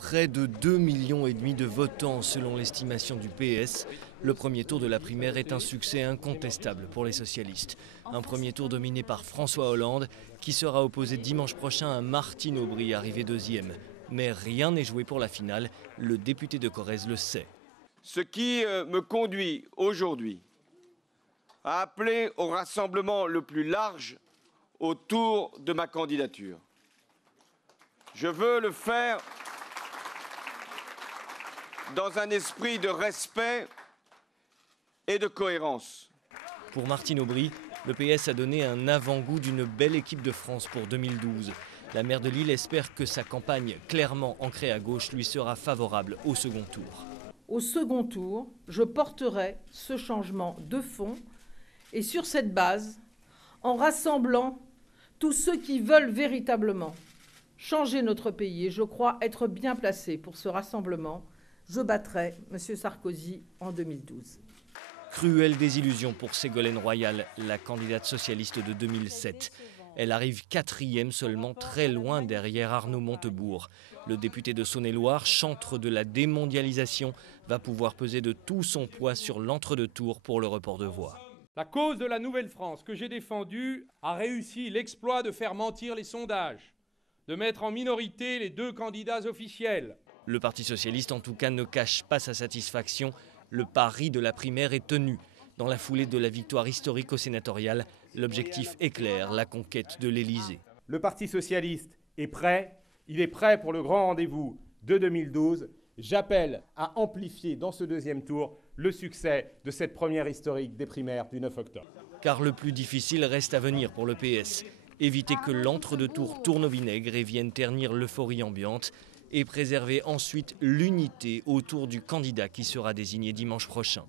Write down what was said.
Près de 2,5 millions de votants selon l'estimation du PS. Le premier tour de la primaire est un succès incontestable pour les socialistes. Un premier tour dominé par François Hollande qui sera opposé dimanche prochain à Martine Aubry, arrivé deuxième. Mais rien n'est joué pour la finale, le député de Corrèze le sait. Ce qui me conduit aujourd'hui à appeler au rassemblement le plus large autour de ma candidature. Je veux le faire dans un esprit de respect et de cohérence. Pour Martine Aubry, le PS a donné un avant-goût d'une belle équipe de France pour 2012. La maire de Lille espère que sa campagne, clairement ancrée à gauche, lui sera favorable au second tour. Au second tour, je porterai ce changement de fond et sur cette base, en rassemblant tous ceux qui veulent véritablement changer notre pays. Et je crois être bien placé pour ce rassemblement. Je battrai M. Sarkozy en 2012. Cruelle désillusion pour Ségolène Royal, la candidate socialiste de 2007. Elle arrive 4e seulement, très loin derrière Arnaud Montebourg. Le député de Saône-et-Loire, chantre de la démondialisation, va pouvoir peser de tout son poids sur l'entre-deux-tours pour le report de voix. La cause de la Nouvelle-France que j'ai défendue a réussi l'exploit de faire mentir les sondages, de mettre en minorité les deux candidats officiels. Le Parti socialiste, en tout cas, ne cache pas sa satisfaction. Le pari de la primaire est tenu. Dans la foulée de la victoire historique au sénatorial, l'objectif est clair, la conquête de l'Élysée. Le Parti socialiste est prêt, il est prêt pour le grand rendez-vous de 2012. J'appelle à amplifier dans ce deuxième tour le succès de cette première historique des primaires du 9 octobre. Car le plus difficile reste à venir pour le PS. Éviter que l'entre-deux-tours tourne au vinaigre et vienne ternir l'euphorie ambiante et préserver ensuite l'unité autour du candidat qui sera désigné dimanche prochain.